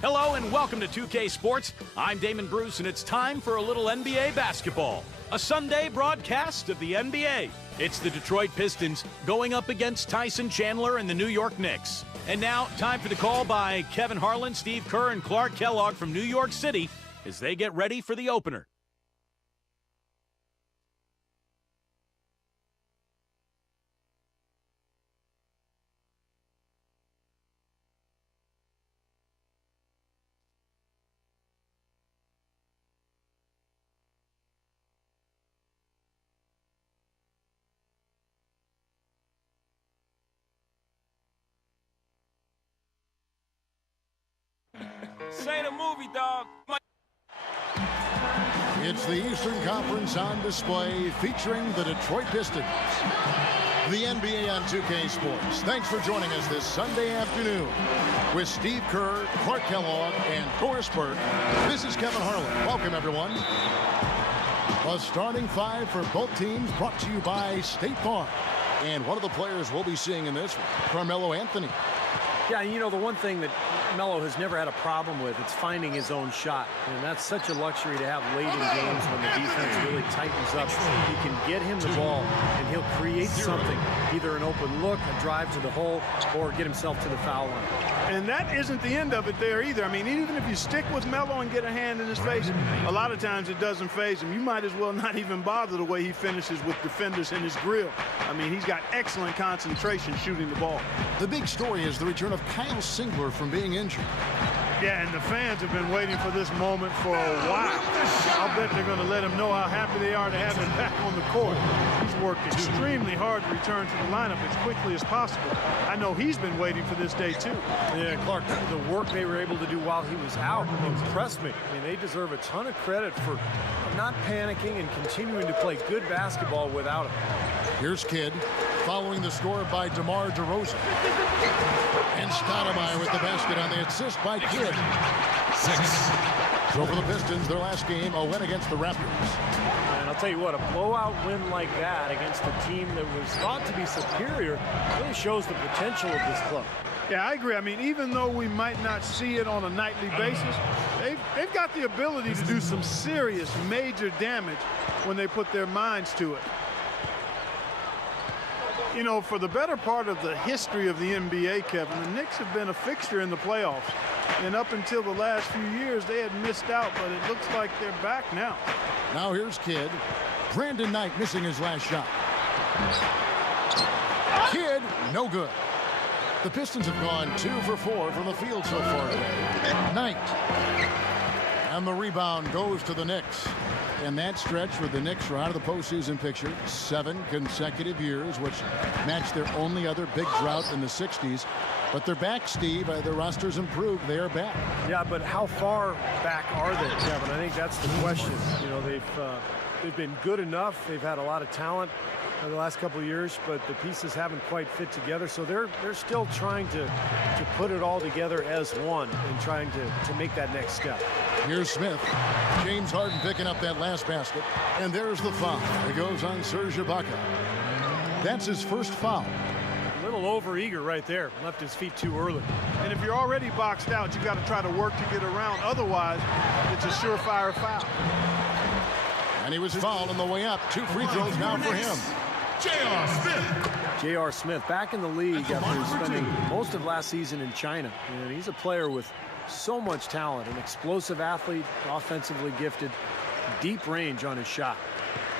Hello and welcome to 2K Sports. I'm Damon Bruce, and it's time for a little NBA basketball. A Sunday broadcast of the NBA. It's the Detroit Pistons going up against Tyson Chandler and the New York Knicks. And now, time for the call by Kevin Harlan, Steve Kerr, and Clark Kellogg from New York City as they get ready for the opener. This ain't a movie, dog. It's the Eastern Conference on display featuring the Detroit Pistons. The NBA on 2K Sports. Thanks for joining us this Sunday afternoon with Steve Kerr, Clark Kellogg, and Doris Burke. This is Kevin Harlan. Welcome, everyone. A starting five for both teams brought to you by State Farm. And one of the players we'll be seeing in this one, Carmelo Anthony. Yeah, you know, the one thing that Melo has never had a problem with, it's finding his own shot. And that's such a luxury to have late in games when the defense really tightens up. You can get him the ball, and he'll create something, either an open look, a drive to the hole, or get himself to the foul line. And that isn't the end of it there either. I mean, even if you stick with Melo and get a hand in his face, a lot of times it doesn't faze him. You might as well not even bother the way he finishes with defenders in his grill. I mean, he's got excellent concentration shooting the ball. The big story is the return of Kyle Singler from being injured. Yeah, and the fans have been waiting for this moment for a while. I'll bet they're going to let him know how happy they are to have him back on the court. He's worked extremely hard to return to the lineup as quickly as possible. I know he's been waiting for this day, too. Yeah, Clark, the work they were able to do while he was out impressed me. I mean, they deserve a ton of credit for not panicking and continuing to play good basketball without him. Here's Kidd, following the score by DeMar DeRozan. And Stoudemire with the basket on the assist by Kidd. 6. So for the Pistons, their last game, a win against the Raptors. And I'll tell you what, a blowout win like that against a team that was thought to be superior really shows the potential of this club. Yeah, I agree. I mean, even though we might not see it on a nightly basis, they've got the ability to do some serious, major damage when they put their minds to it. You know, for the better part of the history of the NBA, Kevin, the Knicks have been a fixture in the playoffs. And up until the last few years, they had missed out, but it looks like they're back now. Now here's Kidd. Brandon Knight missing his last shot. Kidd, no good. The Pistons have gone 2 for 4 from the field so far today. Knight. And the rebound goes to the Knicks. And that stretch where the Knicks were out of the postseason picture 7 consecutive years, which matched their only other big drought in the 60s. But they're back, Steve. Their roster's improved. They are back. Yeah, but how far back are they, Kevin? I think that's the question. You know, they've been good enough. They've had a lot of talent in the last couple of years, but the pieces haven't quite fit together. So they're still trying to put it all together as one and trying to make that next step. Here's Smith. James Harden picking up that last basket. And there's the foul. It goes on Serge Ibaka. That's his first foul. A little overeager right there. Left his feet too early. And if you're already boxed out, you got to try to work to get around. Otherwise, it's a surefire foul. And he was fouled on the way up. 2 free throws now for him. J.R. Smith. J.R. Smith back in the league after spending most of last season in China. And he's a player with so much talent, an explosive athlete, offensively gifted, deep range on his shot.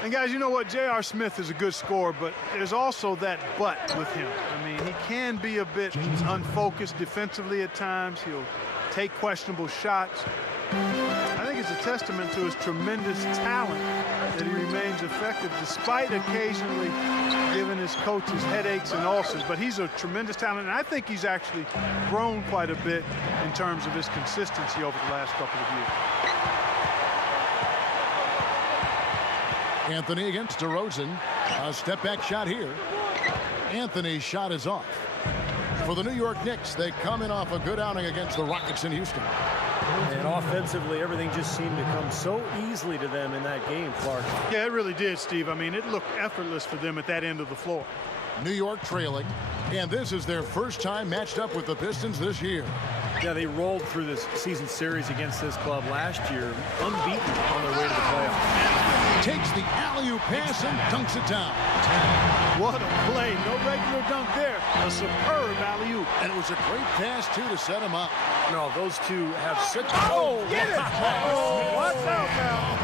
And guys, you know what? J.R. Smith is a good scorer, but there's also that but with him. I mean, he can be a bit unfocused defensively at times. He'll take questionable shots. I think it's a testament to his tremendous talent that he remains effective despite occasionally giving his coaches headaches and ulcers. But he's a tremendous talent, and I think he's actually grown quite a bit in terms of his consistency over the last couple of years. Anthony against DeRozan. A step-back shot here. Anthony's shot is off. For the New York Knicks, they come in off a good outing against the Rockets in Houston. And offensively, everything just seemed to come so easily to them in that game, Clark. Yeah, it really did, Steve. I mean, it looked effortless for them at that end of the floor. New York trailing, and this is their first time matched up with the Pistons this year. Yeah, they rolled through this season series against this club last year, unbeaten on their way to the playoffs. Takes the alley-oop pass and dunks it down. What a play. No regular dunk there. A superb alley-oop. And it was a great pass, too, to set him up. No, those two have such... Oh, get it! Oh, watch out now.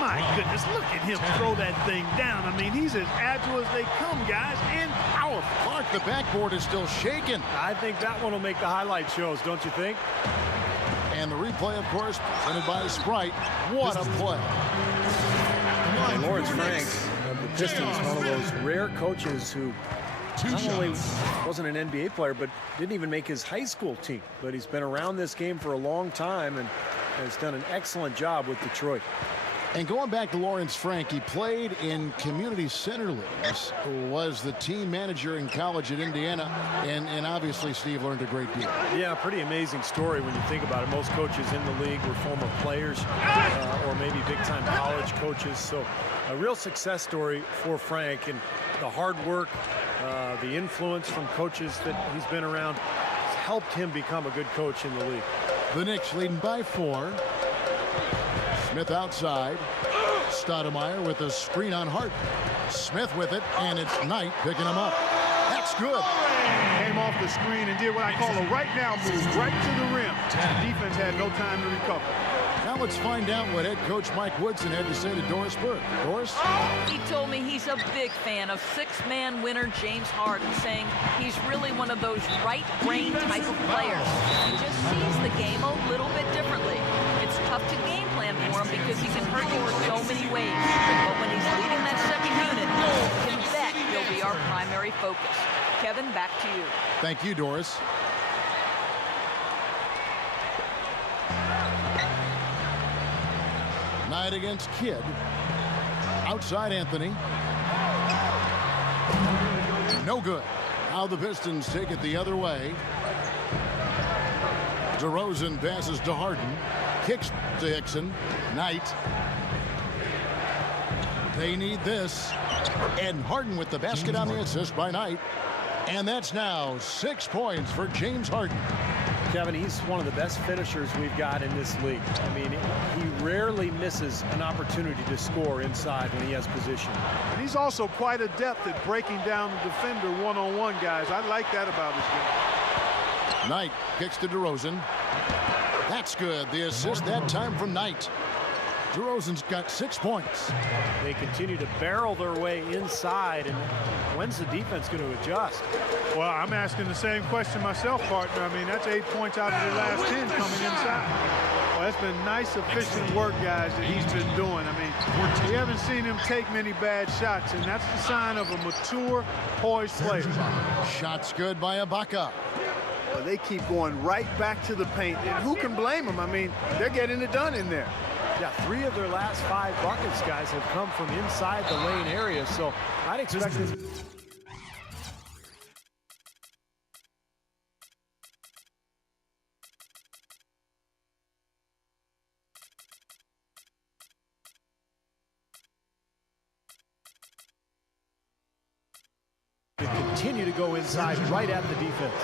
My goodness, look at him throw that thing down. I mean, he's as agile as they come, guys, and powerful. Clark, the backboard is still shaking. I think that one will make the highlight shows, don't you think? And the replay, of course, presented by Sprite. What a play. Lawrence Frank of the Pistons, one of those rare coaches who not only wasn't an NBA player, but didn't even make his high school team. But he's been around this game for a long time and has done an excellent job with Detroit. And going back to Lawrence Frank, he played in community center leagues, was the team manager in college at Indiana, and obviously Steve learned a great deal. Yeah, pretty amazing story when you think about it. Most coaches in the league were former players or maybe big-time college coaches. So a real success story for Frank, and the hard work, the influence from coaches that he's been around has helped him become a good coach in the league. The Knicks leading by 4. Smith outside. Stoudemire with a screen on Hart. Smith with it, and it's Knight picking him up. That's good. Came off the screen and did what I call a right now move, right to the rim. The defense had no time to recover. Now let's find out what head coach Mike Woodson had to say to Doris Burke. Doris? He told me he's a big fan of six-man winner James Harden, saying he's really one of those right-brain type of players. He just sees the game a little bit differently. It's tough to game plan for him because he can hurt you in so many ways. But when he's leading that second unit, you can bet he'll be our primary focus. Kevin, back to you. Thank you, Doris. Knight against Kidd. Outside Anthony. No good. Now the Pistons take it the other way. DeRozan passes to Harden. Kicks to Hickson. Knight. They need this. And Harden with the basket on the assist by Knight. And that's now 6 points for James Harden. Kevin, he's one of the best finishers we've got in this league. I mean, he rarely misses an opportunity to score inside when he has position. And he's also quite adept at breaking down the defender one-on-one, guys. I like that about his game. Knight kicks to DeRozan. That's good. The assist that time from Knight. DeRozan's got 6 points. They continue to barrel their way inside, and when's the defense going to adjust? Well, I'm asking the same question myself, partner. I mean, that's 8 points out of the last 10 coming inside. Well, that's been nice, efficient work, guys, that he's been doing. I mean, we haven't seen him take many bad shots, and that's the sign of a mature, poised player. Shots good by Ibaka. Well, they keep going right back to the paint, and who can blame them? I mean, they're getting it done in there. Yeah, 3 of their last 5 buckets, guys, have come from inside the lane area, so I'd expect this. Continue to go inside right at the defense.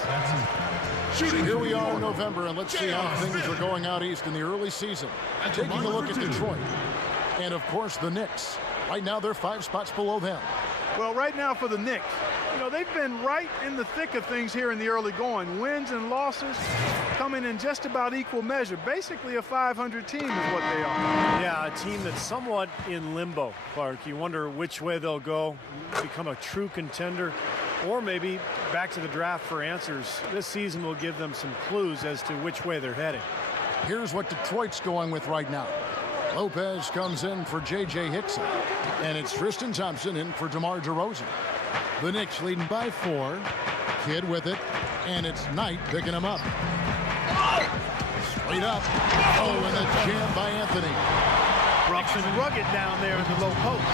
Here we are in November, and let's see how things are going out east in the early season. Taking a look at Detroit. And, of course, the Knicks. Right now, they're 5 spots below them. Well, right now for the Knicks, you know, they've been right in the thick of things here in the early going. Wins and losses coming in just about equal measure. Basically a 500 team is what they are. Yeah, a team that's somewhat in limbo, Clark. You wonder which way they'll go, become a true contender, or maybe back to the draft for answers. This season will give them some clues as to which way they're heading. Here's what Detroit's going with right now. Lopez comes in for J.J. Hickson, and it's Tristan Thompson in for DeMar DeRozan. The Knicks leading by 4. Kidd with it, and it's Knight picking him up. Straight up. Oh, and a jam by Anthony. Brooks and rugged down there in the low post.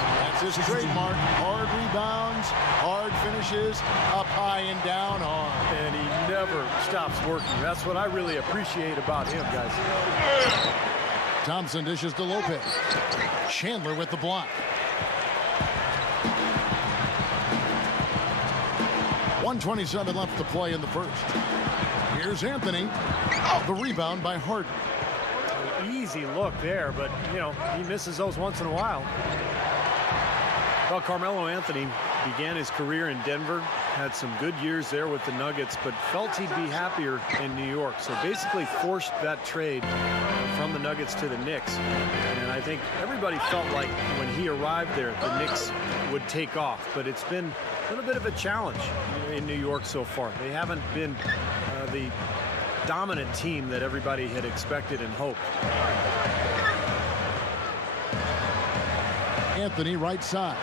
That's his trademark. Hard rebounds, hard finishes, up high and down hard. And he never stops working. That's what I really appreciate about him, guys. Thompson dishes to Lopez. Chandler with the block. 1:27 left to play in the first. Here's Anthony. The rebound by Harden. Easy look there, but, you know, he misses those once in a while. Well, Carmelo Anthony began his career in Denver, had some good years there with the Nuggets, but felt he'd be happier in New York. So basically forced that trade from the Nuggets to the Knicks. And I think everybody felt like when he arrived there, the Knicks would take off. But it's been a little bit of a challenge in New York so far. They haven't been the dominant team that everybody had expected and hoped. Anthony right side.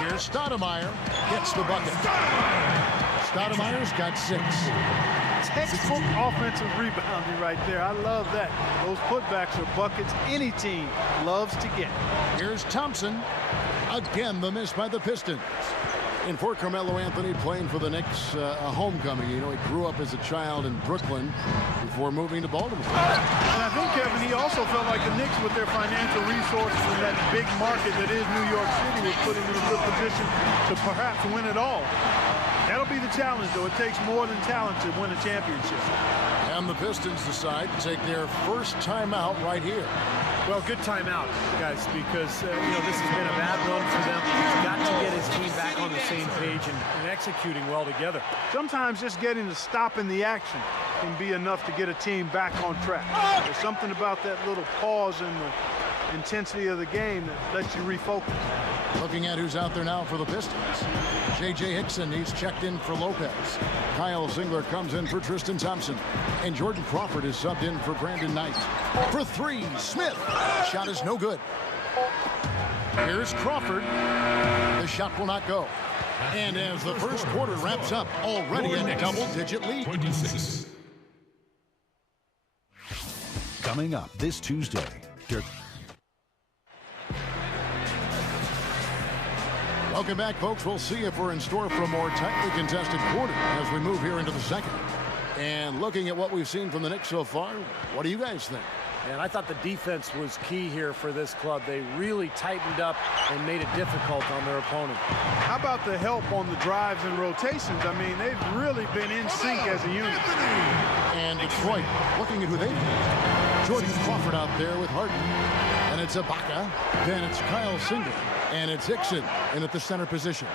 Here's Stoudemire. Gets the bucket. Stoudemire's got 6. Textbook offensive rebounding right there. I love that. Those putbacks are buckets any team loves to get. Here's Thompson. Again, the miss by the Pistons. And for Carmelo Anthony, playing for the Knicks, a homecoming. You know, he grew up as a child in Brooklyn before moving to Baltimore. And I think, Kevin, he also felt like the Knicks, with their financial resources and that big market that is New York City, was putting him in a good position to perhaps win it all. That'll be the challenge, though. It takes more than talent to win a championship. And the Pistons decide to take their first timeout right here. Well, good timeout, guys, because you know, this has been a bad run for them. He's got to get his team back on the same page and executing well together. Sometimes just getting to stop in the action can be enough to get a team back on track. There's something about that little pause in the intensity of the game that lets you refocus. Looking at who's out there now for the Pistons. J.J. Hickson, he's checked in for Lopez. Kyle Singler comes in for Tristan Thompson. And Jordan Crawford is subbed in for Brandon Knight. For 3, Smith. Shot is no good. Here's Crawford. The shot will not go. And as the first quarter wraps up, already a double-digit lead. 26. Coming up this Tuesday. Welcome back, folks. We'll see if we're in store for a more tightly contested quarter as we move here into the second. And looking at what we've seen from the Knicks so far, what do you guys think? And I thought the defense was key here for this club. They really tightened up and made it difficult on their opponent. How about the help on the drives and rotations? I mean, they've really been in sync as a unit. And Detroit, looking at who they've got. Jordan Crawford out there with Harden. And it's Ibaka. Then it's Kyle Singler. And it's Hickson in at the center position.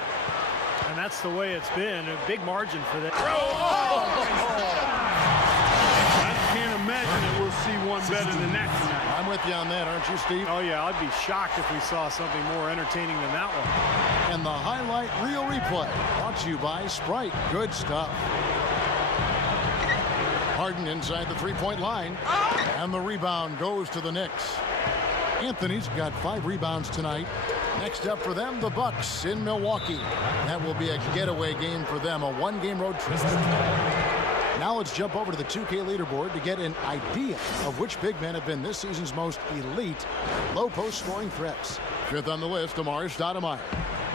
And that's the way it's been. A big margin for them. I can't imagine that we'll see one better than that tonight. I'm with you on that, aren't you, Steve? Oh, yeah, I'd be shocked if we saw something more entertaining than that one. And the highlight reel replay brought to you by Sprite. Good stuff. Harden inside the three-point line. And the rebound goes to the Knicks. Anthony's got 5 rebounds tonight. Next up for them, the Bucks in Milwaukee. That will be a getaway game for them, a 1-game road trip. Now let's jump over to the 2K leaderboard to get an idea of which big men have been this season's most elite low-post scoring threats. 5th on the list, Amari Stoudemire.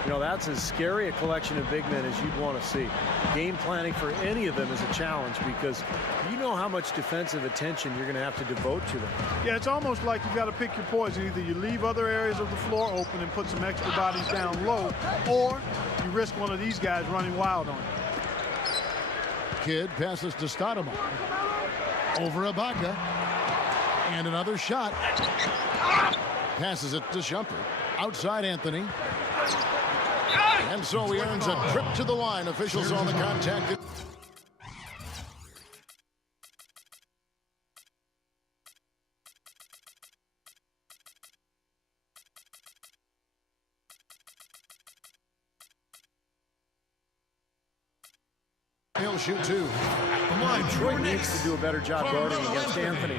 You know, that's as scary a collection of big men as you'd want to see. Game planning for any of them is a challenge because you know how much defensive attention you're going to have to devote to them. Yeah, it's almost like you've got to pick your poison. Either you leave other areas of the floor open and put some extra bodies down low, or you risk one of these guys running wild on you. Kidd passes to Stoudemire. Over Ibaka. And another shot. Passes it to Shumpert. Outside Anthony. And so he earns a trip to the line. Officials on the contact. He'll shoot 2. Detroit needs to do a better job guarding against Anthony.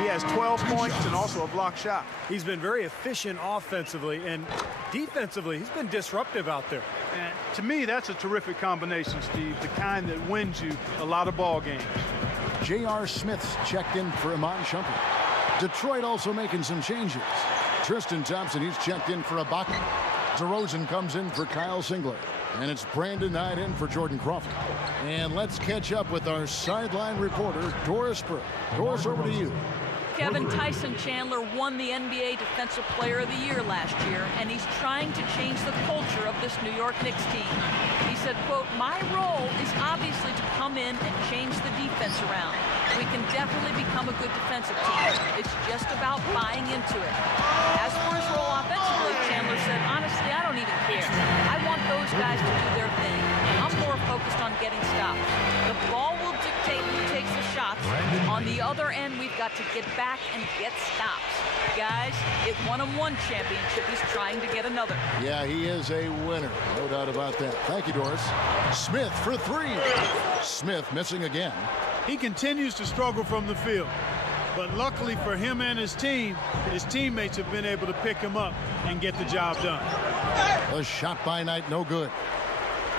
He has 12 points and also a block shot. He's been very efficient offensively, and defensively, he's been disruptive out there. And to me, that's a terrific combination, Steve, the kind that wins you a lot of ball games. J.R. Smith's checked in for Iman Shumpert. Detroit also making some changes. Tristan Thompson, he's checked in for Ibaka. DeRozan comes in for Kyle Singler. And it's Brandon Knight in for Jordan Crawford. And let's catch up with our sideline reporter, Doris Burke. Doris, over to you. Kevin, Tyson Chandler won the NBA Defensive Player of the Year last year, and he's trying to change the culture of this New York Knicks team. He said, quote, "My role is obviously to come in and change the defense around. We can definitely become a good defensive team. It's just about buying into it." As for his role offensively, Chandler said, "Honestly, I don't even care. I want those guys to do their thing. I'm more focused on getting stops. The ball will dictate who takes the shots. On the other end, we've got to get back and get stops. Guys, it won him one championship. He's trying to get another." Yeah, he is a winner. No doubt about that. Thank you, Doris. Smith for three. Smith missing again. He continues to struggle from the field. But luckily for him and his team, his teammates have been able to pick him up and get the job done. A shot by Knight, no good.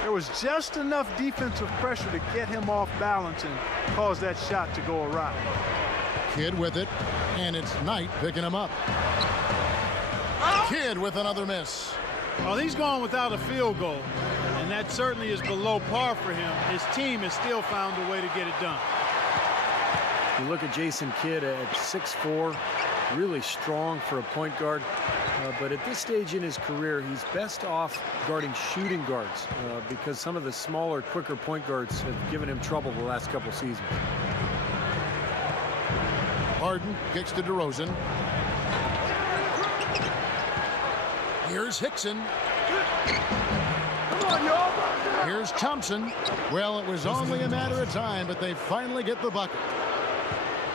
There was just enough defensive pressure to get him off balance and cause that shot to go awry. Kidd with it, and it's Knight picking him up. Kidd with another miss. Well, he's gone without a field goal, and that certainly is below par for him. His team has still found a way to get it done. You look at Jason Kidd at 6'4", really strong for a point guard. But at this stage in his career, he's best off guarding shooting guards because some of the smaller, quicker point guards have given him trouble the last couple seasons. Harden kicks to DeRozan. Here's Hickson. Here's Thompson. Well, it was only a matter of time, but they finally get the bucket.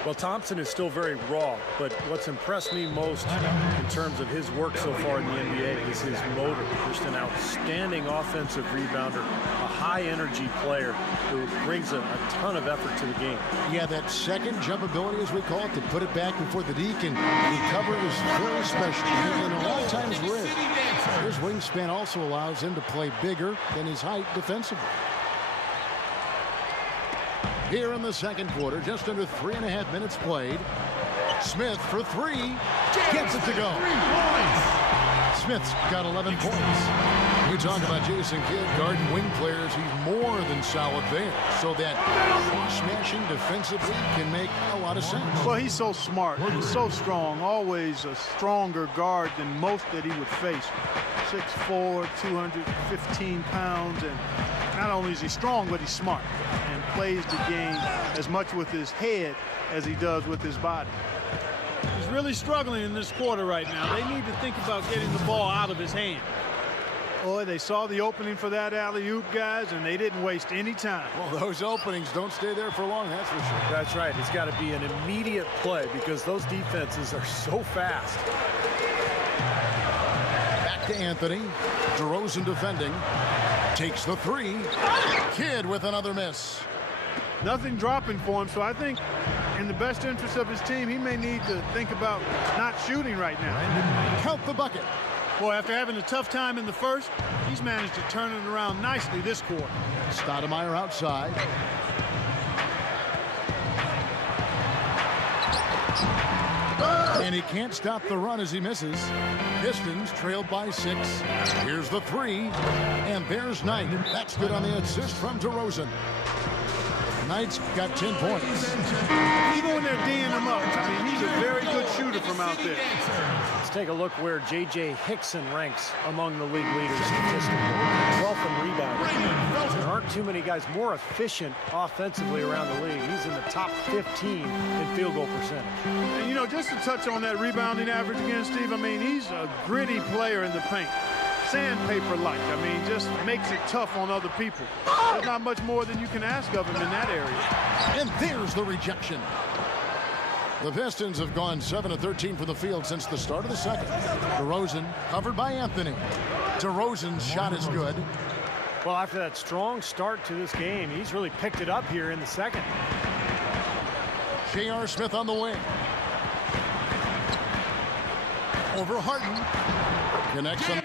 Well, Thompson is still very raw, but what's impressed me most in terms of his work so far in the NBA is his motor. Just an outstanding offensive rebounder, a high-energy player who brings a ton of effort to the game. Yeah, that second jump ability, as we call it, to put it back before the D can recover is very special. And a lot of times rare. His wingspan also allows him to play bigger than his height defensively. Here in the second quarter, just under 3.5 minutes played. Smith for three. Gets it to go. Smith's got 11 points. We talk about Jason Kidd, guard and wing players. He's more than solid there. So that smashing defensively can make a lot of sense. Well, he's so smart. He's so strong. Always a stronger guard than most that he would face. 6'4", 215 pounds. And not only is he strong, but he's smart. And plays the game as much with his head as he does with his body. He's really struggling in this quarter right now. They need to think about getting the ball out of his hand. Boy, they saw the opening for that alley-oop, guys, and they didn't waste any time. Well, those openings don't stay there for long, that's for sure. That's right. It's got to be an immediate play because those defenses are so fast. Back to Anthony. DeRozan defending. Takes the three. Kidd with another miss. Nothing dropping for him, so I think in the best interest of his team, he may need to think about not shooting right now. Count the bucket. Boy, after having a tough time in the first, he's managed to turn it around nicely this quarter. Stoudemire outside. And he can't stop the run as he misses. Pistons trailed by 6. Here's the three. And there's Knight. That's good on the assist from DeRozan. Knight's got 10 points. Even when they're D'ing him up, I mean, he's a very good shooter from out there. Let's take a look where J.J. Hickson ranks among the league leaders statistically. 12th in rebounding. There aren't too many guys more efficient offensively around the league. He's in the top 15 in field goal percentage. And, you know, just to touch on that rebounding average again, Steve, I mean, he's a gritty player in the paint. Sandpaper-like. I mean, just makes it tough on other people. There's not much more than you can ask of him in that area. And there's the rejection. The Pistons have gone 7 of 13 from the field since the start of the second. DeRozan covered by Anthony. DeRozan's shot is good. Well, after that strong start to this game, he's really picked it up here in the second. J.R. Smith on the wing. Over Harden. Connects on.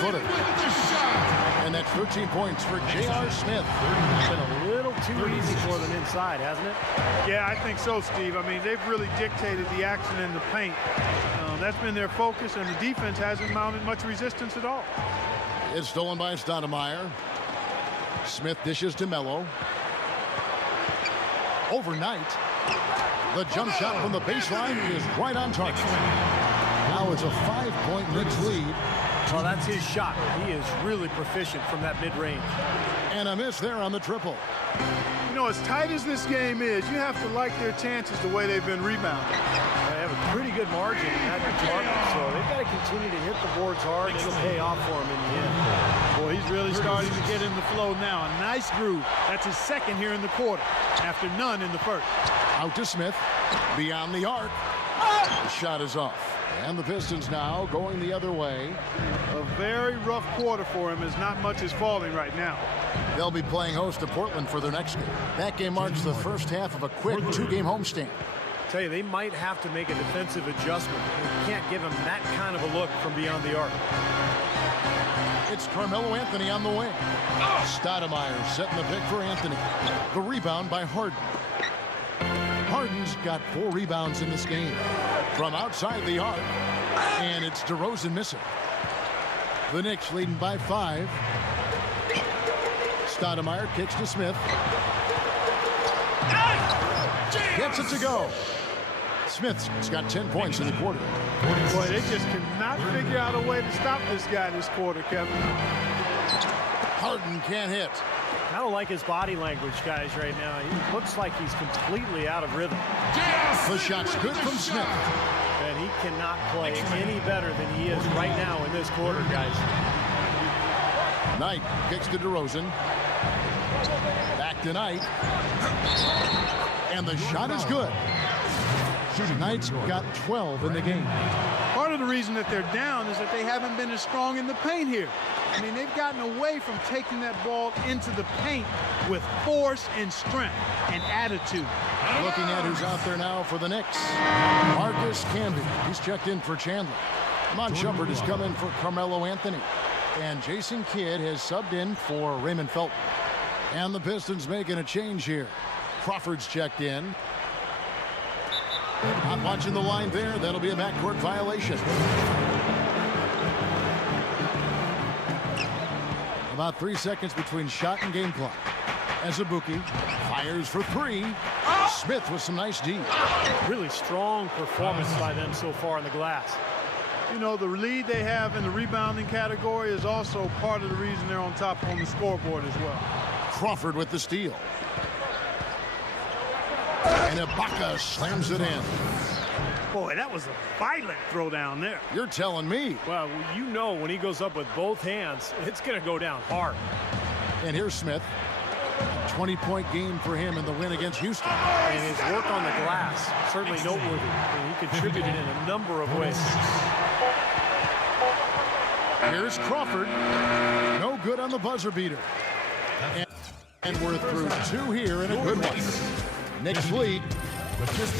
3-footer. And that's 13 points for J.R. Smith. It's been a little too easy for them inside, hasn't it? Yeah, I think so, Steve. I mean, they've really dictated the action in the paint. That's been their focus, and the defense hasn't mounted much resistance at all. It's stolen by Stoudemire. Smith dishes to Melo. Overnight, the jump shot from the baseline is right on target. Now it's a 5-point Knicks lead. Well, that's his shot. He is really proficient from that mid-range. And a miss there on the triple. You know, as tight as this game is, you have to like their chances the way they've been rebounding. They have a pretty good margin in that department, so they've got to continue to hit the boards hard, and it'll pay off for them in the end. Boy, he's really starting to get in the flow now. A nice groove. That's his second here in the quarter, after none in the first. Out to Smith, beyond the arc. The shot is off. And the Pistons now going the other way. A very rough quarter for him, as not much is falling right now. They'll be playing host to Portland for their next game. That game marks the first half of a quick 2-game homestand. I tell you, they might have to make a defensive adjustment. They can't give him that kind of a look from beyond the arc. It's Carmelo Anthony on the wing. Stoudemire setting the pick for Anthony. The rebound by Harden. Harden's got 4 rebounds in this game. From outside the arc. And it's DeRozan missing. The Knicks leading by 5. Stoudemire kicks to Smith. Gets it to go. Smith's got 10 points in the quarter. Boy, they just cannot figure out a way to stop this guy this quarter, Kevin. Harden can't hit. I don't like his body language, guys, right now. He looks like he's completely out of rhythm. The shot's good from Smith. And he cannot play any better than he is right now in this quarter, guys. Knight kicks to DeRozan. Back to Knight. And the shot is good. Knight's got 12 in the game. Part of the reason that they're down is that they haven't been as strong in the paint here. I mean, they've gotten away from taking that ball into the paint with force and strength and attitude. Looking at who's out there now for the Knicks. Marcus Camby. He's checked in for Chandler. Mon Shumpert has come in for Carmelo Anthony. And Jason Kidd has subbed in for Raymond Felton. And the Pistons making a change here. Crawford's checked in. Not watching the line there. That'll be a backcourt violation. About 3 seconds between shot and game clock. Azubuike fires for 3. Smith with some nice D. Really strong performance by them so far in the glass. You know, the lead they have in the rebounding category is also part of the reason they're on top on the scoreboard as well. Crawford with the steal. And Ibaka slams it in. Boy, that was a violent throw down there. You're telling me. Well, you know when he goes up with both hands, it's going to go down hard. And here's Smith. A 20-point game for him in the win against Houston. And his work on the glass, certainly noteworthy. And he contributed in a number of ways. Here's Crawford. No good on the buzzer beater. And we're through 2 here in a good one. Knicks lead.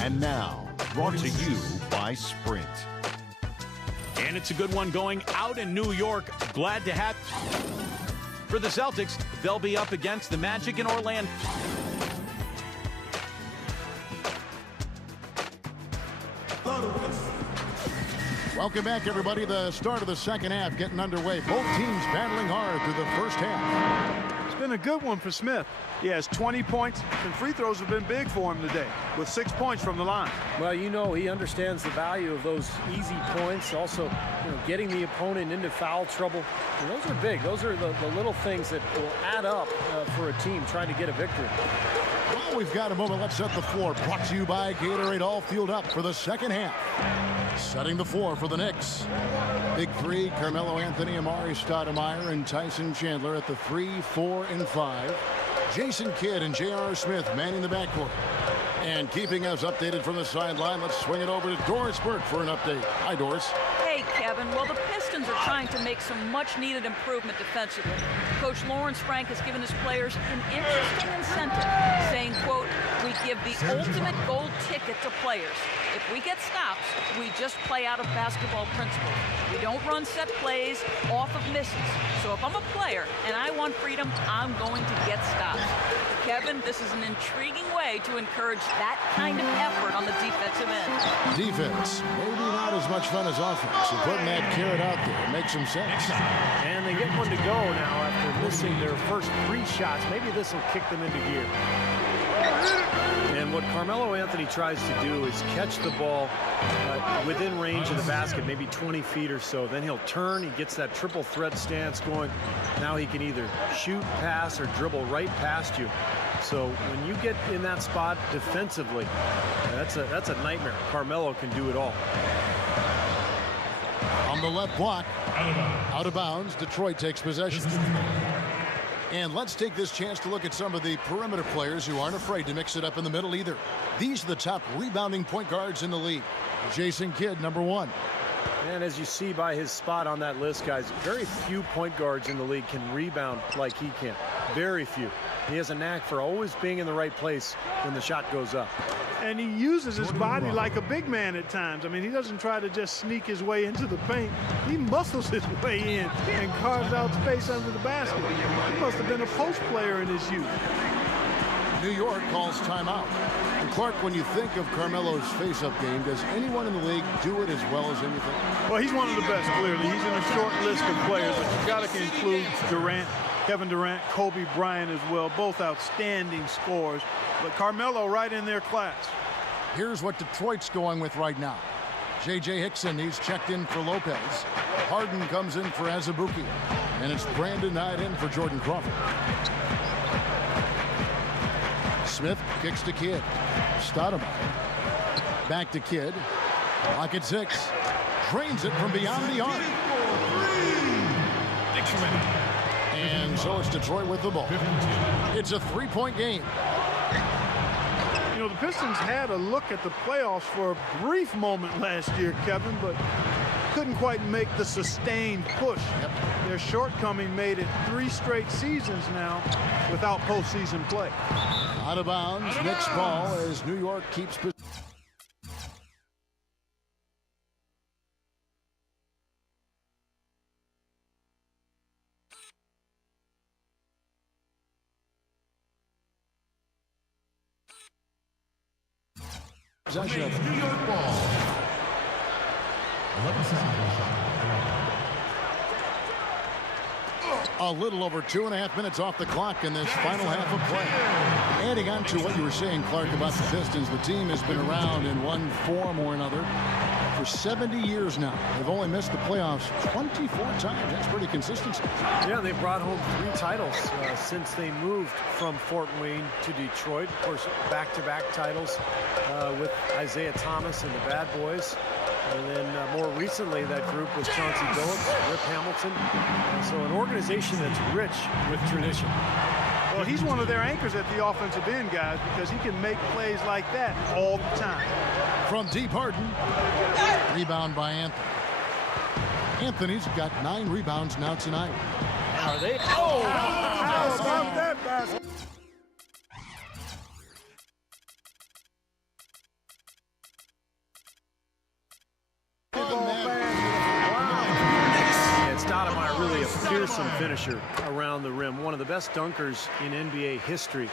And now, brought to you by Sprint. And it's a good one going out in New York. Glad to have. For the Celtics, they'll be up against the Magic in Orlando. Welcome back, everybody. The start of the second half getting underway. Both teams battling hard through the first half. It's been a good one for Smith. He has 20 points, and free throws have been big for him today, with 6 points from the line. Well, you know, he understands the value of those easy points. Also, getting the opponent into foul trouble. And those are big. Those are the little things that will add up for a team trying to get a victory. Well, we've got a moment. Let's set the floor. Brought to you by Gatorade, all fueled up for the second half. Setting the floor for the Knicks. Big 3, Carmelo Anthony, Amari Stoudemire, and Tyson Chandler at the 3, 4, and 5. Jason Kidd and J.R. Smith manning the backcourt. And keeping us updated from the sideline, let's swing it over to Doris Burke for an update. Hi, Doris. Hey, Kevin. Well, the Pistons are trying to make some much-needed improvement defensively. Coach Lawrence Frank has given his players an interesting incentive, saying, quote, "We give the ultimate gold ticket to players. If we get stops, we just play out of basketball principles. We don't run set plays off of misses. So if I'm a player and I want freedom, I'm going to get stops." Kevin, this is an intriguing way to encourage that kind of effort on the defensive end. Defense, maybe not as much fun as offense. You're putting that carrot out there. It makes some sense. And they get one to go now after missing their first 3 shots. Maybe this will kick them into gear. And what Carmelo Anthony tries to do is catch the ball within range of the basket, maybe 20 feet or so. Then he'll turn, he gets that triple threat stance going. Now he can either shoot, pass, or dribble right past you. So when you get in that spot defensively, that's a nightmare. Carmelo can do it all. On the left block, out of bounds, Detroit takes possession. And let's take this chance to look at some of the perimeter players who aren't afraid to mix it up in the middle either. These are the top rebounding point guards in the league. Jason Kidd, number 1. And as you see by his spot on that list, guys, very few point guards in the league can rebound like he can. Very few. He has a knack for always being in the right place when the shot goes up. And he uses his body like a big man at times. I mean, he doesn't try to just sneak his way into the paint. He muscles his way in and carves out space under the basket. He must have been a post player in his youth. New York calls timeout. And Clark, when you think of Carmelo's face-up game, does anyone in the league do it as well as anything? Well, he's one of the best, clearly. He's in a short list of players, but you've got to include Durant, Kevin Durant, Kobe Bryant as well, both outstanding scorers. But Carmelo right in their class. Here's what Detroit's going with right now. J.J. Hickson, he's checked in for Lopez. Harden comes in for Azubuike. And it's Brandon Knight in for Jordan Crawford. Smith kicks to Kidd. Stoudemire. Back to Kidd. Lock at 6. Drains it from beyond the arc. And so it's Detroit with the ball. It's a 3-point game. You know, the Pistons had a look at the playoffs for a brief moment last year, Kevin, but couldn't quite make the sustained push. Yep. Their shortcoming made it 3 straight seasons now without postseason play. Out of bounds, Knicks ball as New York keeps possession. New York ball. 11 seconds. A little over 2.5 minutes off the clock in this final half of play. Adding on to what you were saying, Clark, about the Pistons, the team has been around in one form or another for 70 years now. They've only missed the playoffs 24 times. That's pretty consistent. Yeah, they brought home 3 titles since they moved from Fort Wayne to Detroit. Of course, back-to-back titles with Isaiah Thomas and the Bad Boys. And then more recently, that group was Chauncey Billups, Rip Hamilton. So an organization that's rich with tradition. Well, he's one of their anchors at the offensive end, guys, because he can make plays like that all the time. From deep, Harden. Rebound by Anthony. Anthony's got 9 rebounds now tonight. Are they? Oh! How about that basket? Stoudemire really a fearsome finisher around the rim. One of the best dunkers in NBA history.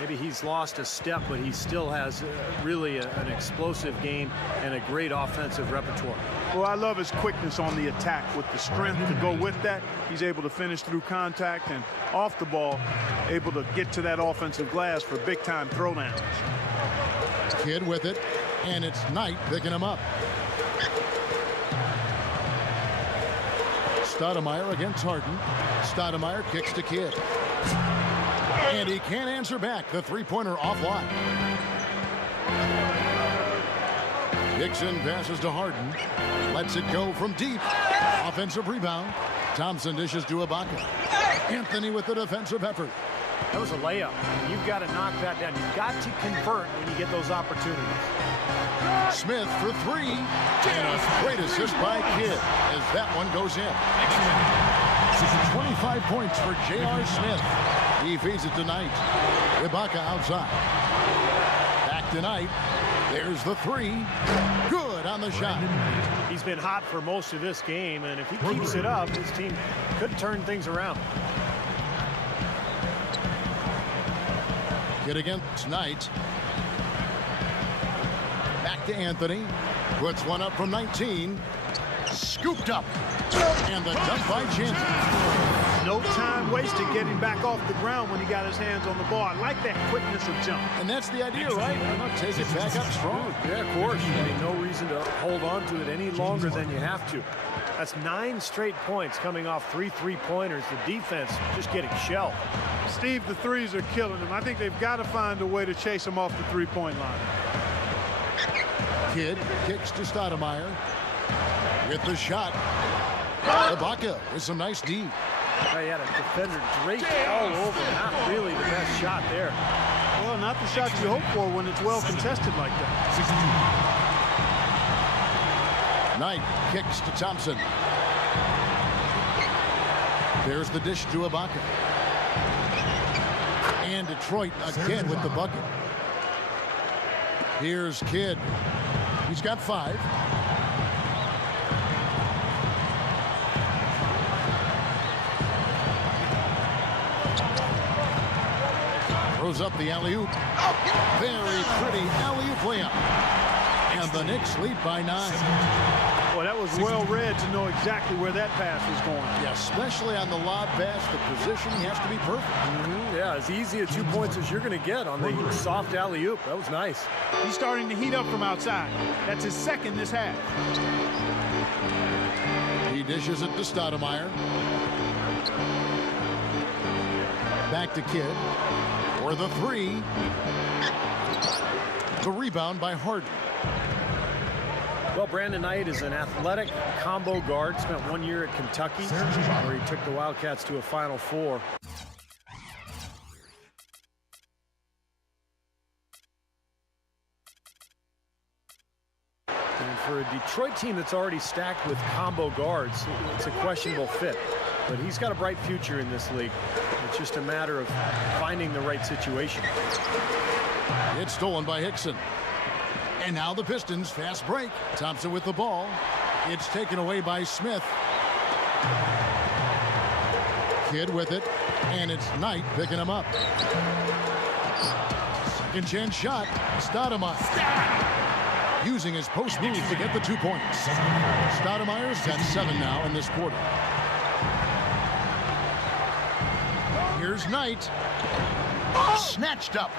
Maybe he's lost a step, but he still has really an explosive game and a great offensive repertoire. Well, I love his quickness on the attack with the strength to go with that. He's able to finish through contact and off the ball, able to get to that offensive glass for big-time throwdowns. Kidd with it, and it's Knight picking him up. Stoudemire against Harden. Stoudemire kicks to Kidd. And he can't answer back. The three-pointer offline. Dixon passes to Harden. Lets it go from deep. Offensive rebound. Thompson dishes to Ibaka. Anthony with the defensive effort. That was a layup. You've got to knock that down. You've got to convert when you get those opportunities. Smith for three. And a great assist by Kidd as that one goes in. 25 points for J.R. Smith. He feeds it to Knight. Ibaka outside. Back to Knight. There's the three. Good on the shot. He's been hot for most of this game, and if he keeps it up, his team could turn things around. Kidd against Knight. Back to Anthony. Puts one up from 19. Scooped up. And the dunk by Jansen. No time wasted getting back off the ground when he got his hands on the ball. I like that quickness of jump. And that's the idea, right? Why not take it back up strong? Yeah, of course. I mean, no reason to hold on to it any longer than you have to. That's 9 straight points coming off 3 3-pointers. The defense just getting shelled. Steve, the threes are killing him. I think they've got to find a way to chase him off the three-point line. Kidd kicks to Stoudemire. With the shot. Ibaka with some nice D. He had a defender draped all over. Not really the best shot there. Well, not the shot you hope for when it's well contested like that. Knight kicks to Thompson. There's the dish to Ibaka. And Detroit again with the bucket. Here's Kidd. He's got 5. Throws up the alley-oop. Very pretty alley-oop layup. And the Knicks lead by 9. Well, that was well read to know exactly where that pass was going. Yeah, especially on the lob pass, the position has to be perfect. Yeah, as easy a 2 points as you're going to get on the soft alley-oop. That was nice. He's starting to heat up from outside. That's his second this half. He dishes it to Stoudemire. Back to Kidd. For the three. The rebound by Harden. Well, Brandon Knight is an athletic combo guard. Spent 1 year at Kentucky, where he took the Wildcats to a Final Four. And for a Detroit team that's already stacked with combo guards, it's a questionable fit. But he's got a bright future in this league. It's just a matter of finding the right situation. It's stolen by Hickson. And now the Pistons, fast break. Thompson with the ball. It's taken away by Smith. Kidd with it. And it's Knight picking him up. Second chance shot. Stoudemire. Using his post move to get the 2 points. Stoudemire's got 7 now in this quarter. Here's Knight. Snatched up.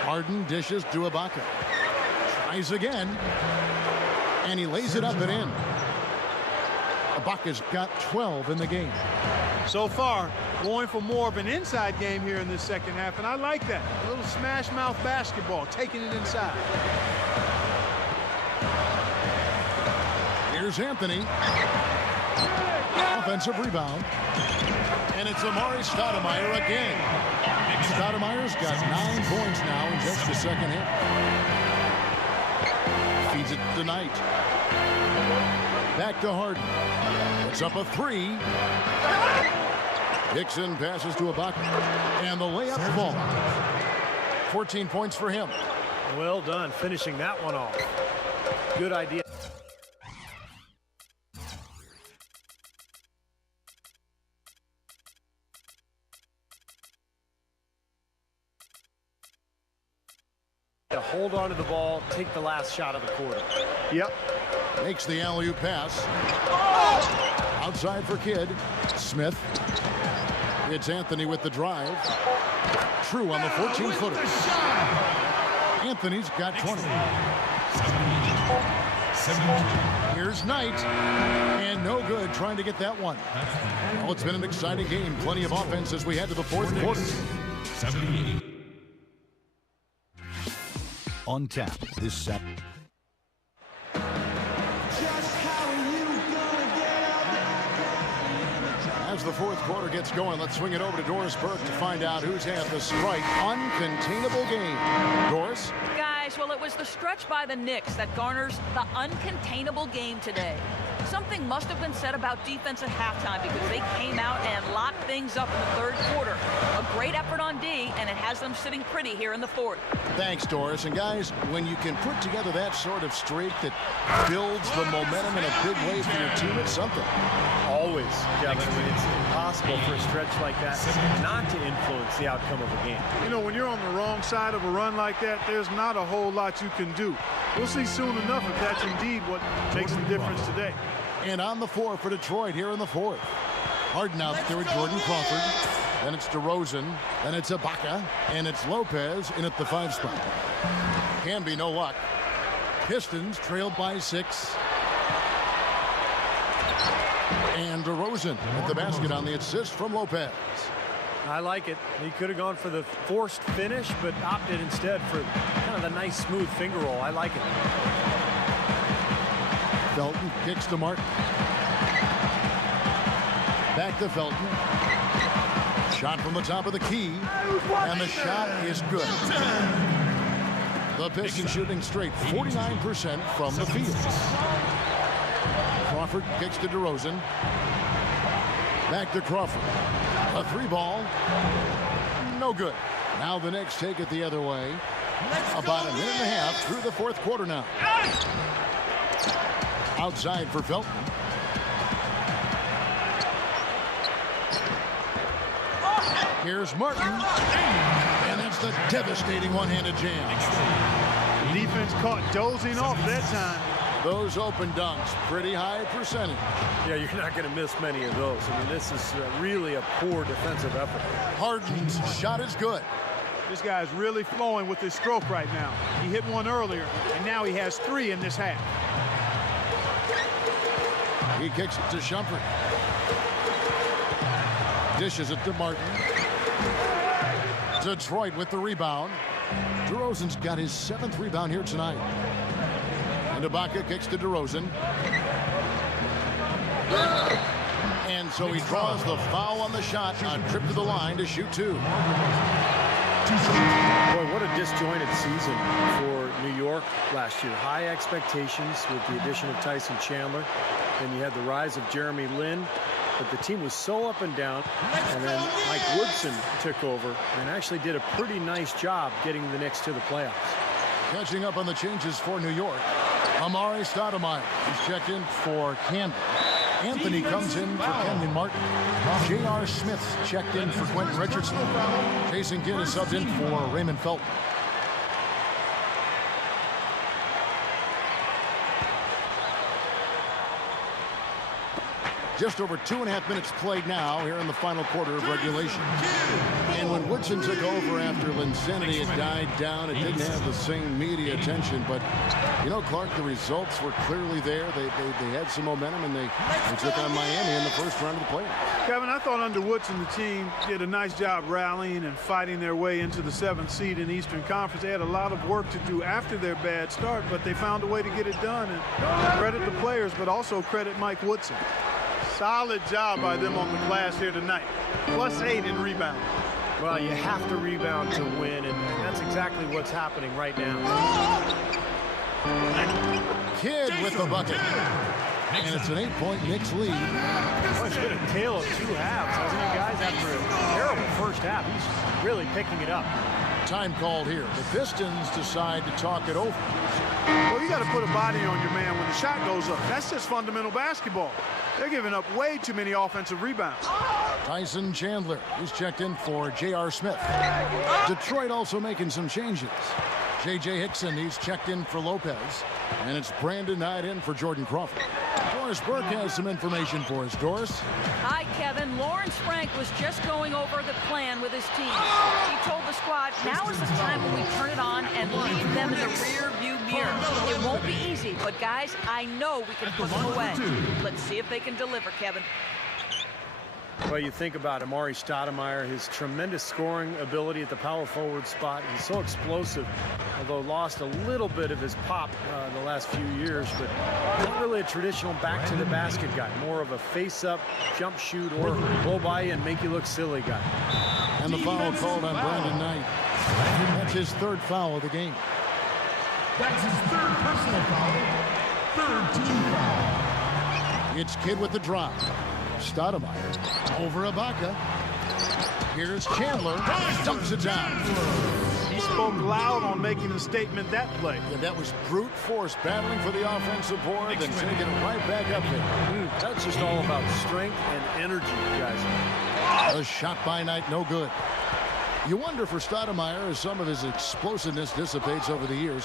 Harden dishes to Ibaka. Tries again. And he lays it up and in. Ibaka's got 12 in the game. So far, going for more of an inside game here in this second half, and I like that. A little smash mouth basketball, taking it inside. Here's Anthony. Offensive rebound. And it's Amari Stoudemire again. Stoudemire's got 9 points now in just the second half. Feeds it to Knight. Back to Harden. Puts up a 3. Hickson passes to Ibaka. And the layup falls. 14 points for him. Well done finishing that one off. Good idea. To hold on to the ball, take the last shot of the quarter. Yep. Makes the alley-oop pass. Outside for Kidd. Smith. It's Anthony with the drive. True on the 14-footer. Anthony's got 20. Here's Knight. And no good trying to get that one. Well, it's been an exciting game. Plenty of offense as we head to the fourth quarter. 78. On tap this set. As the fourth quarter gets going, let's swing it over to Doris Burke to find out who's had the strike uncontainable game. Doris? Guys, well, it was the stretch by the Knicks that garners the uncontainable game today. Something must have been said about defense at halftime because they came out and locked things up in the third quarter. A great effort on D, and it has them sitting pretty here in the fourth. Thanks, Doris. And guys, when you can put together that sort of streak that builds the momentum in a big way for your team, it's something. Always, Kevin. I mean, it's impossible for a stretch like that not to influence the outcome of a game. You know, when you're on the wrong side of a run like that, there's not a whole lot you can do. We'll see soon enough if that's indeed what makes the difference today. And on the floor for Detroit here in the fourth. Harden out there with Jordan Crawford. Then it's DeRozan. Then it's Ibaka. And it's Lopez in at the 5 spot. Can be no luck. Pistons trailed by 6. And DeRozan at the basket on the assist from Lopez. I like it. He could have gone for the forced finish, but opted instead for kind of the nice smooth finger roll. I like it. Felton kicks to Martin. Back to Felton. Shot from the top of the key. And the shot is good. The Pistons shooting straight 49% from the field. Crawford kicks to DeRozan. Back to Crawford. A 3-ball. No good. Now the Knicks take it the other way. About a minute and a half through the fourth quarter now. Outside for Felton. Here's Martin. And it's the devastating one-handed jam. The defense caught dozing off that time. Those open dunks, pretty high percentage. Yeah, you're not going to miss many of those. I mean, this is really a poor defensive effort. Harden's shot is good. This guy's really flowing with his stroke right now. He hit one earlier, and now he has 3 in this half. He kicks it to Shumpert. Dishes it to Martin. Detroit with the rebound. DeRozan's got his 7th rebound here tonight. And Ibaka kicks to DeRozan. And so he draws the foul on the shot on trip to the line to shoot 2. Boy, what a disjointed season for New York last year. High expectations with the addition of Tyson Chandler. Then you had the rise of Jeremy Lin. But the team was so up and down. And then Mike Woodson took over and actually did a pretty nice job getting the Knicks to the playoffs. Catching up on the changes for New York. Amari Stoudemire is checked in for Campbell. Anthony comes in for Kenyon Martin. J.R. Smith's checked in for Quentin Richardson. Jason Kidd is subbed in for Raymond Felton. Just over 2.5 minutes played now here in the final quarter of regulation. And when Woodson took over after Linsanity had died down, it didn't have the same media attention. But, you know, Clark, the results were clearly there. They had some momentum, and they took on Miami in the first round of the playoffs. Kevin, I thought under Woodson, the team did a nice job rallying and fighting their way into the 7th seed in the Eastern Conference. They had a lot of work to do after their bad start, but they found a way to get it done. And credit the players, but also credit Mike Woodson. Solid job by them on the glass here tonight. +8 in rebound. Well, you have to rebound to win, and that's exactly what's happening right now. Kidd with the bucket. And it's an 8-point Knicks lead. Well, it's been a tale of 2 halves, hasn't it, guys? After a terrible first half, he's really picking it up. Time called here. The Pistons decide to talk it over. Well, you got to put a body on your man when the shot goes up. That's just fundamental basketball. They're giving up way too many offensive rebounds. Tyson Chandler is checked in for J.R. Smith. Detroit also making some changes. J.J. Hickson, he's checked in for Lopez. And it's Brandon Knight in for Jordan Crawford. Doris Burke has some information for us. Doris? Hi, Kevin. Lawrence Frank was just going over the plan with his team. He told the squad, now is the time when we turn it on and leave them in the rear view mirror. It won't be easy, but guys, I know we can put them away. Let's see if they can deliver, Kevin. Well, you think about Amari Stoudemire, his tremendous scoring ability at the power forward spot. He's so explosive, although lost a little bit of his pop the last few years, but not really a traditional back-to-the-basket guy. More of a face-up, jump shoot, or go by you and make you look silly guy. And the foul called on Brandon Knight. That's his third foul of the game. That's his third personal foul. Third team foul. It's Kidd with the drop. Stoudemire over Ibaka. Here's Chandler. Dumps it down. He spoke loud on making a statement that play. Yeah, that was brute force battling for the offensive board, then taking it right back up there. That's just all about strength and energy, guys. A shot by Knight, no good. You wonder for Stoudemire, as some of his explosiveness dissipates over the years,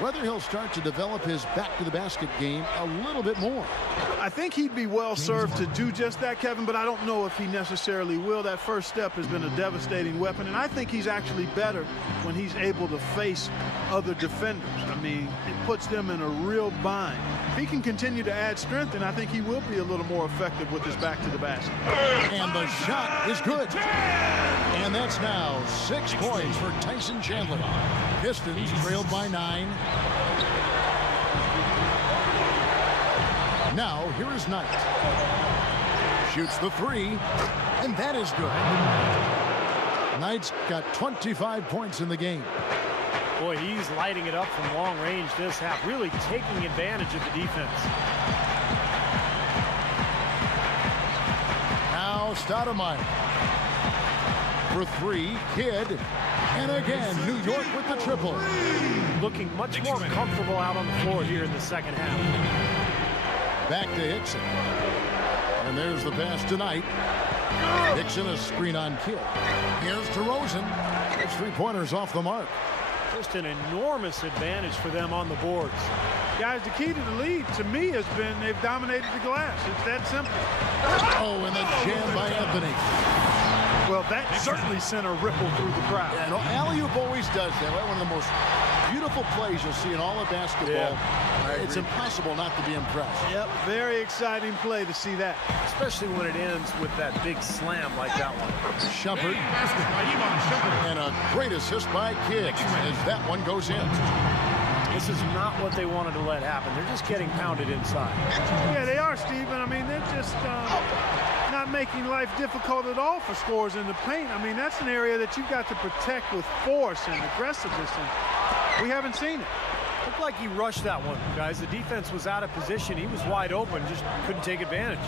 whether he'll start to develop his back-to-the-basket game a little bit more. I think he'd be well served to do just that, Kevin, but I don't know if he necessarily will. That first step has been a devastating weapon, and I think he's actually better when he's able to face other defenders. I mean, it puts them in a real bind. If he can continue to add strength, then I think he will be a little more effective with his back-to-the-basket. And the shot is good. And that's now 6 points for Tyson Chandler. Pistons trailed by 9. Now, here is Knight. Shoots the 3, and that is good. Knight's got 25 points in the game. Boy, he's lighting it up from long range this half, really taking advantage of the defense. Now Stoudemire. For 3, Kidd. And again, New York with the triple. Looking much more comfortable out on the floor here in the second half. Back to Hickson. And there's the pass to Knight. Hickson a screen on Kidd. Here's DeRozan. Those 3-pointers off the mark. Just an enormous advantage for them on the boards. Guys, the key to the lead, to me, has been they've dominated the glass. It's that simple. Oh, and the jam by Anthony. Well, that certainly sent a ripple through the crowd. Yeah, no, alley-oop always does that. Right? One of the most beautiful plays you'll see in all of basketball. Yeah, it's impossible not to be impressed. Yep, very exciting play to see that. Especially when it ends with that big slam like that one. Shumpert. And a great assist by Kidd as that one goes in. This is not what they wanted to let happen. They're just getting pounded inside. Yeah, they are, Steve. And I mean, they're just not making life difficult at all for scorers in the paint. I mean, that's an area that you've got to protect with force and aggressiveness, and we haven't seen it. Looked like he rushed that one, guys. The defense was out of position. He was wide open, just couldn't take advantage.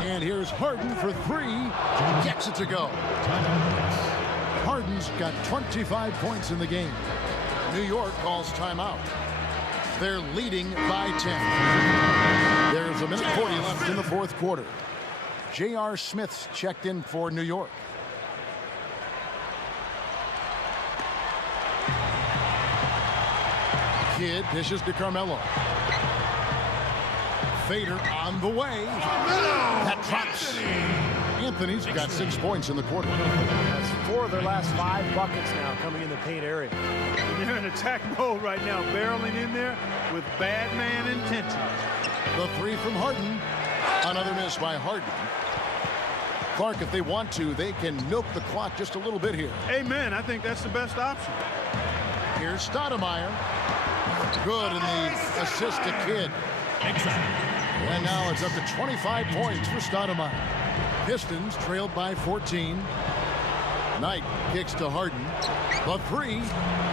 And here's Harden for 3. Gets it to go. Harden's got 25 points in the game. New York calls timeout. They're leading by 10. There's a minute 40 left in the fourth quarter. J.R. Smith's checked in for New York. Kidd dishes to Carmelo. Fader on the way. That drops. Anthony's got 6 points in the quarter. That's 4 of their last 5 buckets now coming in the paint area. And they're in attack mode right now, barreling in there with bad man intentions. The 3 from Harden. Another miss by Harden. Clark, if they want to, they can milk the clock just a little bit here. Amen. I think that's the best option. Here's Stoudemire. Good in the assist to Kidd. And now it's up to 25 points for Stoudemire. Pistons trailed by 14. Knight kicks to Harden. The 3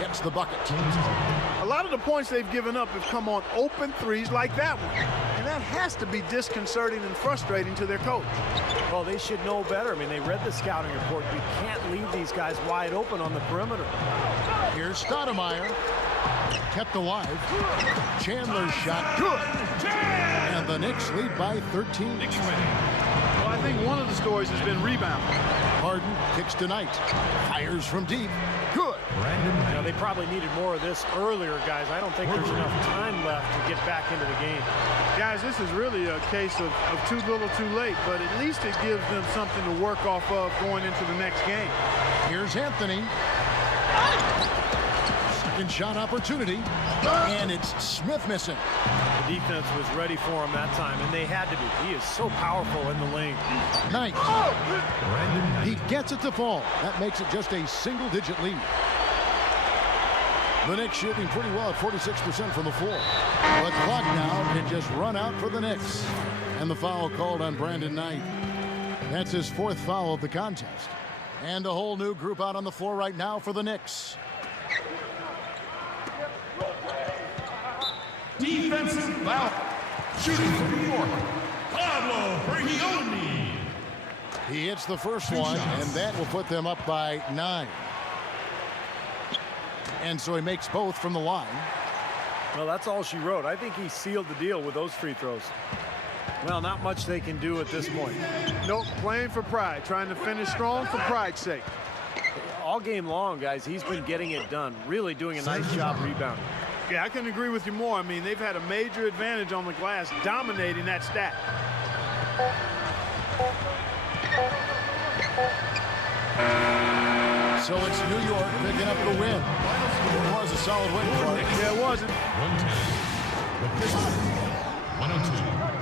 gets the bucket. A lot of the points they've given up have come on open threes like that one. And that has to be disconcerting and frustrating to their coach. Well, they should know better. I mean, they read the scouting report. You can't leave these guys wide open on the perimeter. Here's Stoudemire. Kept alive. Chandler's shot. Good. And the Knicks lead by 13. Well, I think one of the stories has been rebound. Harden kicks to Knight. Fires from deep. Good. You know, they probably needed more of this earlier, guys. I don't think there's enough time left to get back into the game. Guys, this is really a case of too little too late, but at least it gives them something to work off of going into the next game. Here's Anthony. Second shot opportunity, and it's Smith missing. The defense was ready for him that time, and they had to be. He is so powerful in the lane. Knight. He gets it to fall. That makes it just a single-digit lead. The Knicks shooting pretty well at 46% from the floor. The clock now can just run out for the Knicks. And the foul called on Brandon Knight. That's his 4th foul of the contest. And a whole new group out on the floor right now for the Knicks. Defensive foul. Shooting for New York, Pablo Brigioni. He hits the first one, and that will put them up by 9. And so he makes both from the line. Well, that's all she wrote. I think he sealed the deal with those free throws. Well, not much they can do at this point. Nope, playing for pride, trying to finish strong for pride's sake. All game long, guys, he's been getting it done. Really doing a nice job rebounding. Yeah, I couldn't agree with you more. I mean, they've had a major advantage on the glass, dominating that stat. So it's New York picking up the win. It was a solid win for it. Yeah, it wasn't. 110. The Pistons, 102.